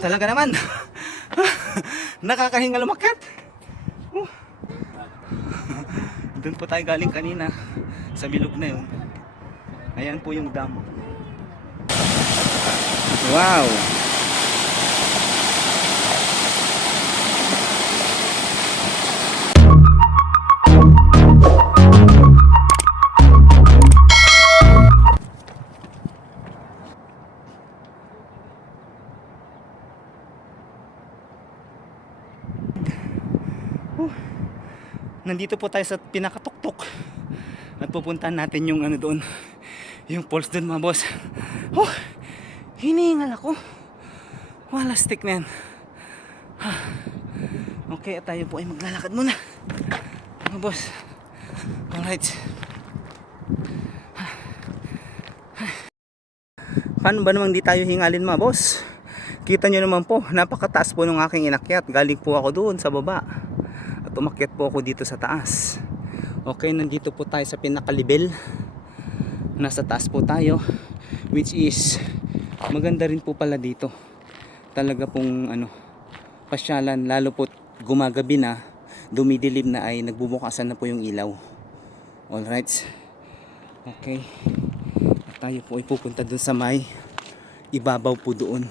Talaga naman. Nakakahinga lumakyat. Uh. Doon po tayo galing kanina sa bilog na yun. Ayan po yung dam. Wow! Nandito po tayo sa pinakatuktok at pupuntahan natin yung ano doon yung falls doon mga boss. Oh hinihingal ako. Wala stick na yan. Ha. okay at tayo po ay maglalakad muna. Mga boss. Alright paano ba namang di tayo hingalin mga boss? Kita nyo naman po napakataas po ng aking inakyat. Galing po ako doon sa baba at umakyat po ako dito sa taas. Okay nandito po tayo sa pinakalibel. Nasa taas po tayo which is maganda rin po pala dito. Talaga pong ano pasyalan lalo po gumagabi na dumidilim na ay nagbubukasan na po yung ilaw. Alright okay. At tayo po ay pupunta dun sa may ibabaw po doon.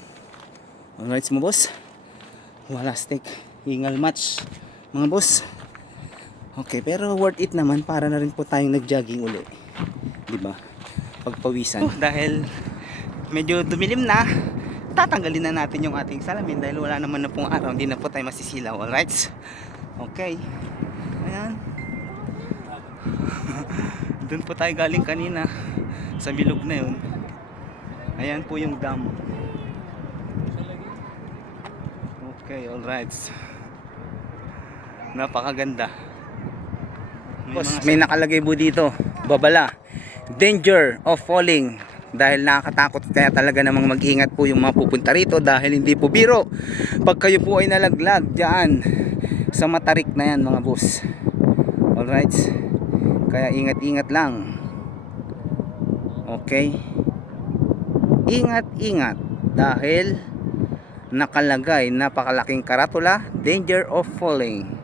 Alright mga boss. Wala stick hingal match mga boss. Okay pero worth it naman para na rin po tayong nag-jogging uli. Di ba? Pagpawisan. Oh, dahil medyo dumilim na tatanggalin na natin yung ating salamin dahil wala naman na pong araw hindi na po tayo masisilaw alright? Okay. Ayan. Dun po tayo galing kanina sa bilog na yun. Ayan po yung dam. Okay alright napakaganda. May, may nakalagay po dito babala. Danger of falling. Dahil nakakatakot kaya talaga namang mag-ingat po yung mga pupunta rito dahil hindi po biro. Pag kayo po ay nalaglag dyan sa matarik na yan mga boss. Alright kaya ingat ingat lang. Okay? Ingat ingat dahil nakalagay napakalaking karatula danger of falling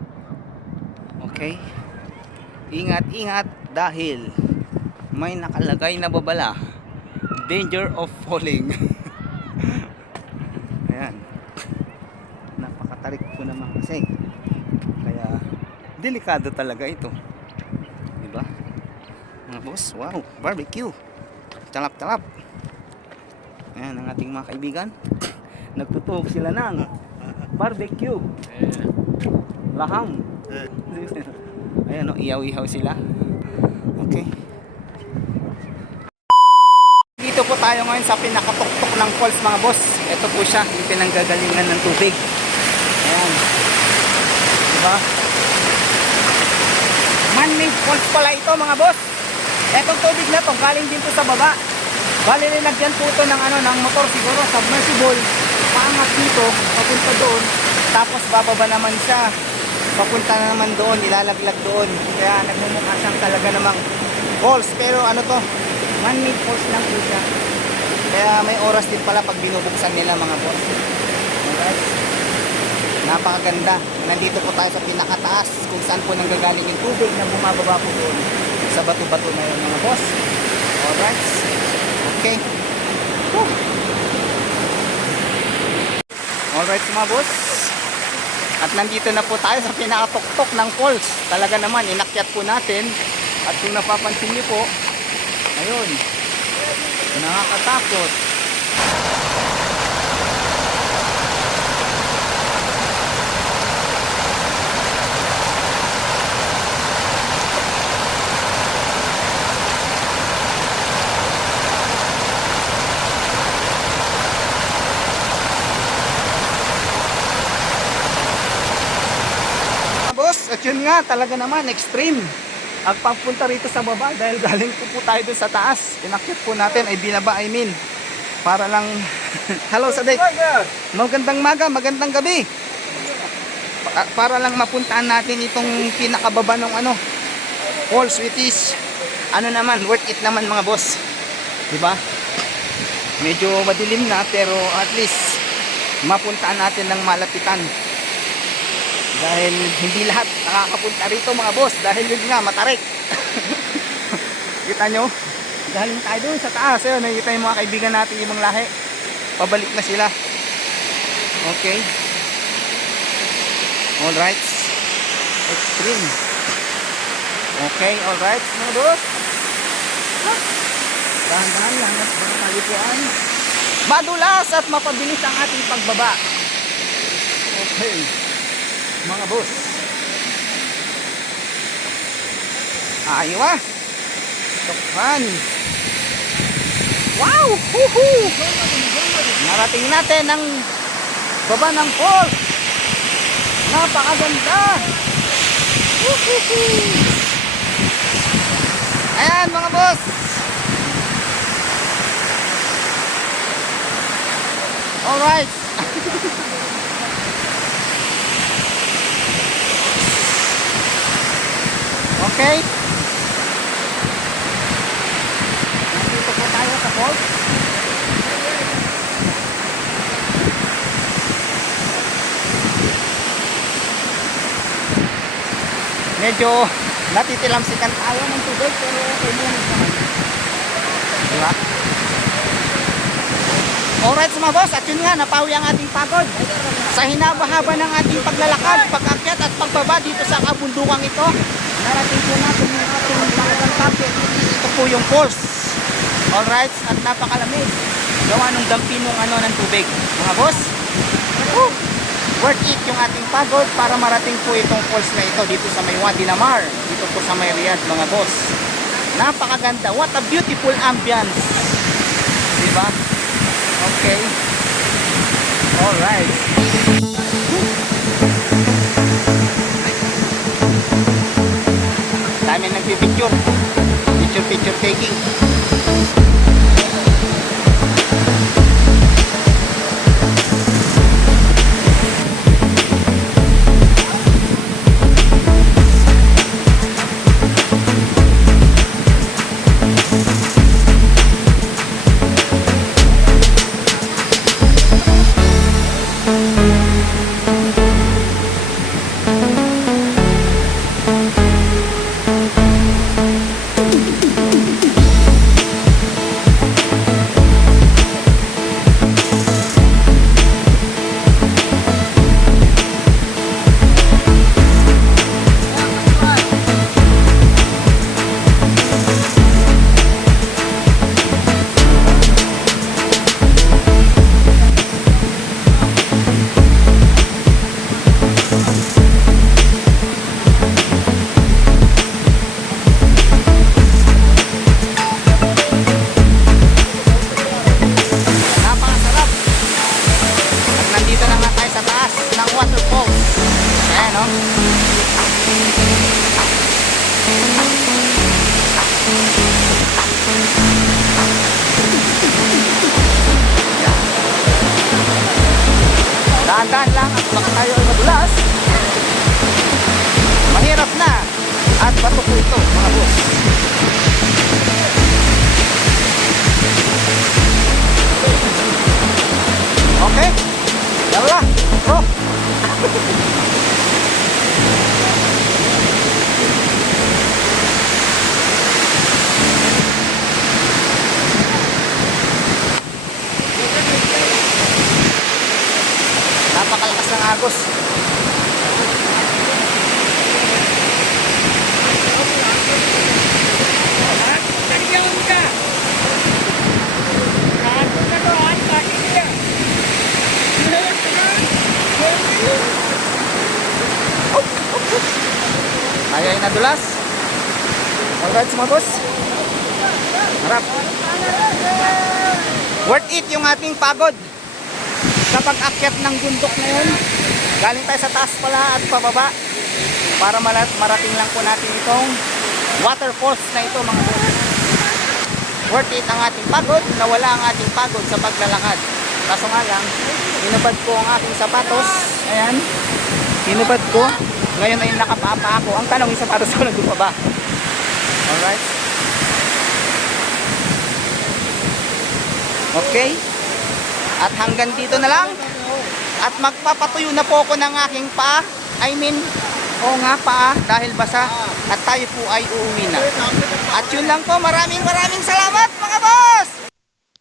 okay. Ingat ingat dahil may nakalagay na babala. Danger of falling. Ayan. Napakatarik ko naman kasi. Kaya delikado talaga ito. Di ba mga boss wow. Barbecue. Talap talap. Ayan ang ating mga kaibigan. Nagtutuhog sila ng barbecue. Laham ayan o iyaw ihaw sila okay dito po tayo ngayon sa pinakatuktok ng falls mga boss. Ito po siya, yung pinanggagalingan ng tubig. Ayan. Diba? Man-made falls pala ito mga boss. Etong tubig na to, galing din to sa baba. Bali nilagyan po ito ng, ano, ng motor siguro, submersible. Paangat dito, papunta doon. Tapos bababa naman siya. Papunta na naman doon, ilalaglag doon. Kaya nagmumukha siyang talaga namang falls. Pero ano to, man-made falls lang po siya. Kaya may oras din pala pag binubuksan nila mga boss. Alright. Napakaganda. Nandito po tayo sa pinakataas kung saan po nanggagaling yung tubig na bumababa po doon sa bato-bato na yun mga boss. Alright. Okay. Whew. Alright mga boss. At nandito na po tayo sa pinakatuktok ng falls. Talaga naman, inakyat po natin. At kung napapansin niyo po, ayun, nakakatakot. Boss, at yun nga, talaga naman, extreme. Ang pagpunta rito sa baba dahil galing po po tayo dun sa taas. Inakyat po natin, ay binaba, I mean. Para lang, hello sa day. Magandang maga, magandang gabi. Pa- para lang mapuntaan natin itong pinakababa ng ano, falls which is, ano naman, worth it naman mga boss. Diba? Medyo madilim na pero at least mapuntaan natin ng malapitan. Dahil hindi lahat nakakapunta rito mga boss. Dahil yun nga, matarik. Kita nyo? Galing tayo doon sa taas. Ayun, nakikita yung mga kaibigan natin ibang lahi. Pabalik na sila. Okay. Alright. Extreme. Okay, alright mga boss. Dahan-dahan lang at baka talipuan. Madulas at mapabilis ang ating pagbaba. Okay. Mga boss. Ayaw ah. Tukhan. Wow! Huhu! Narating natin ang baba ng falls. Napakaganda. Huhuhu! Ayan mga boss. Alright. okay. Nandito po tayo sa falls. Medyo natitilamsikan tayo ng tubig pero okay mo naman. Diba? Alright mga boss, at yun nga, napawi ang ating pagod. Sa hinaba-haba ng ating paglalakad, pag-akyat at pagbaba dito sa kabundukang ito, narating po natin yung ating talagang target. Ito po yung falls. Alright, at napakalamig. Gawa nung dampi nung ano ng tubig. Mga boss, woo, worth it yung ating pagod para marating po itong falls na ito dito sa may Wadi Namar. Dito po sa may Riyadh mga boss. Napakaganda. What a beautiful ambience. Diba? Okay. Alright. Dami nagpipicture. Picture, picture taking. Agos. Tayo ay nadulas. Alright mga boss. Harap. Worth it yung ating pagod. Pag-akyat ng bundok na yun. Galing tayo sa taas pala at pababa. Para malat marating lang po natin itong waterfalls na ito mga boss. Worth it ang ating pagod. Nawala ang ating pagod sa paglalakad. Kaso nga lang, inubad ko ang aking sapatos. Ayan. Inubad ko. Ngayon ay nakapapa ako. Ang tanong, yung sapatos ko nandun pa ba? Alright. Okay. At hanggang dito na lang. At magpapatuyo na po ako ng aking paa. I mean, oo nga paa dahil basa. At tayo po ay uuwi na. At yun lang po. Maraming maraming salamat mga boss!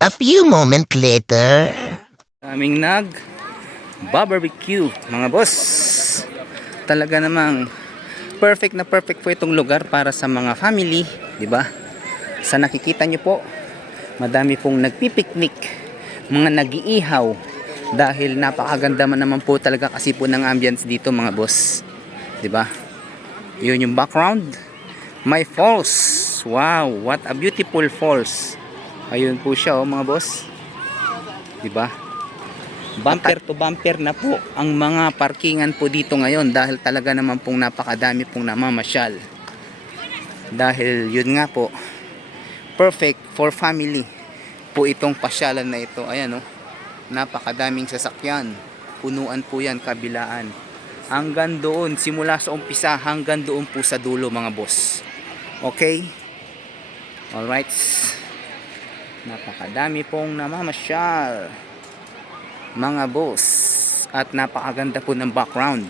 A few moments later. Aming nag barbecue mga boss. Talaga namang perfect na perfect po itong lugar para sa mga family, di ba? Sa nakikita nyo po, madami pong nagpipiknik, mga nagiihaw dahil napakaganda man naman po talaga kasi po ng ambience dito mga boss. Di ba? Yun yung background. May falls. Wow, what a beautiful falls. Ayun po siya oh mga boss. Di ba? Bumper to bumper na po ang mga parkingan po dito ngayon dahil talaga naman pong napakadami pong namamasyal. Dahil yun nga po, perfect for family po itong pasyalan na ito. Ayan oh, napakadaming sasakyan. Punuan po yan, kabilaan. Hanggang doon, simula sa umpisa hanggang doon po sa dulo mga boss. Okay? Alright. Napakadami pong namamasyal mga boss at napakaganda po ng background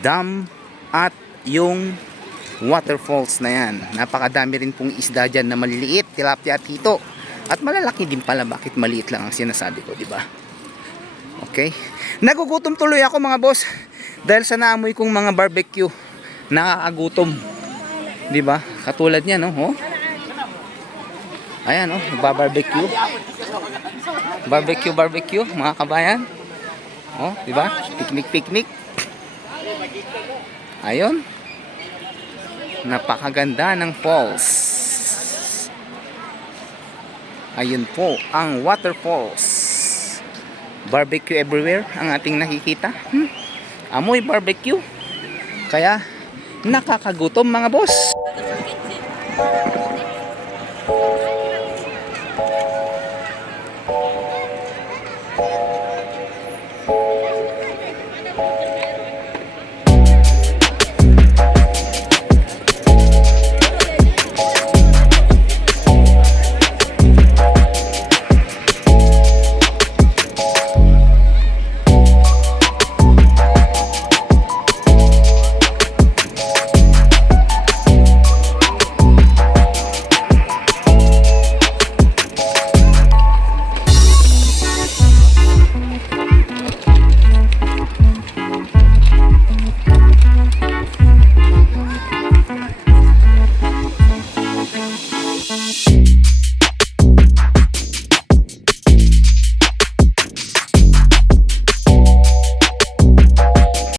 dam at yung waterfalls na yan. Napakadami rin pong isda dyan na maliliit tilapia at hito. At malalaki din pala bakit maliit lang ang sinasabi ko di ba? Okay. Nagugutom tuloy ako mga boss dahil sa naamoy kong mga barbecue. Nakakagutom di ba? Katulad niya no? Oh. Ayan oh barbecue. Barbecue, barbecue, mga kabayan. Oh, di ba? Picnic, picnic. Ayun. Napakaganda ng falls. Ayun po, ang waterfalls. Barbecue everywhere ang ating nakikita. Hmm? Amoy barbecue. Kaya, nakakagutom mga boss.